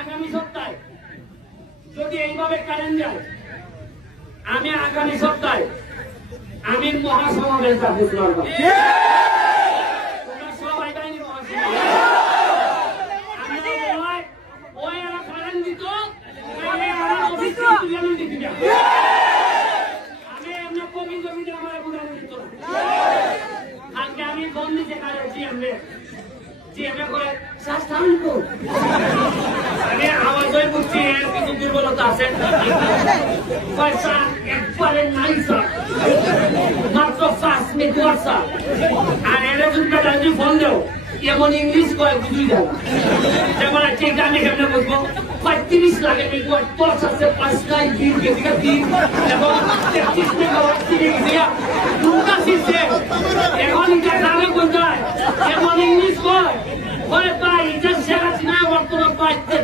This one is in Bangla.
আগামী সপ্তাহে যদি এইভাবে কারেন্ট যায়, আমি আগামী সপ্তাহে আমি মহাসমাবেশ ডাকবো। তোমরা সবাই বাইরে ওই এরা কারেন্ট দিত, আমি এমনি কবি জমিতে আমার বুঝানো দিত না। আজকে আমি ফোন দিতে কারেছি এমনি করে আমি আওয়াজই বুঝছি এর কিছু দুর্বলতা আছে। পয়সা একবারে নাই স্যার, মাত্র 5 মিনিট স্যার। আর এরা যদি ফোন দেও এমন ইংলিশ কয় বুঝি যাবে, যেমন ঠিক আমি কেমনে বুঝবো 35 লাগে মিনিট 10 আছে 5 নাই 3 কেজি 3 এবং 33 মেগাওয়াট কিনে দিয়া দুটা সিস্টেম এখন এটা জানে কোথায় এমন ইংলিশ কয় ভাই এটা সেরা না বর্তমান পাইতে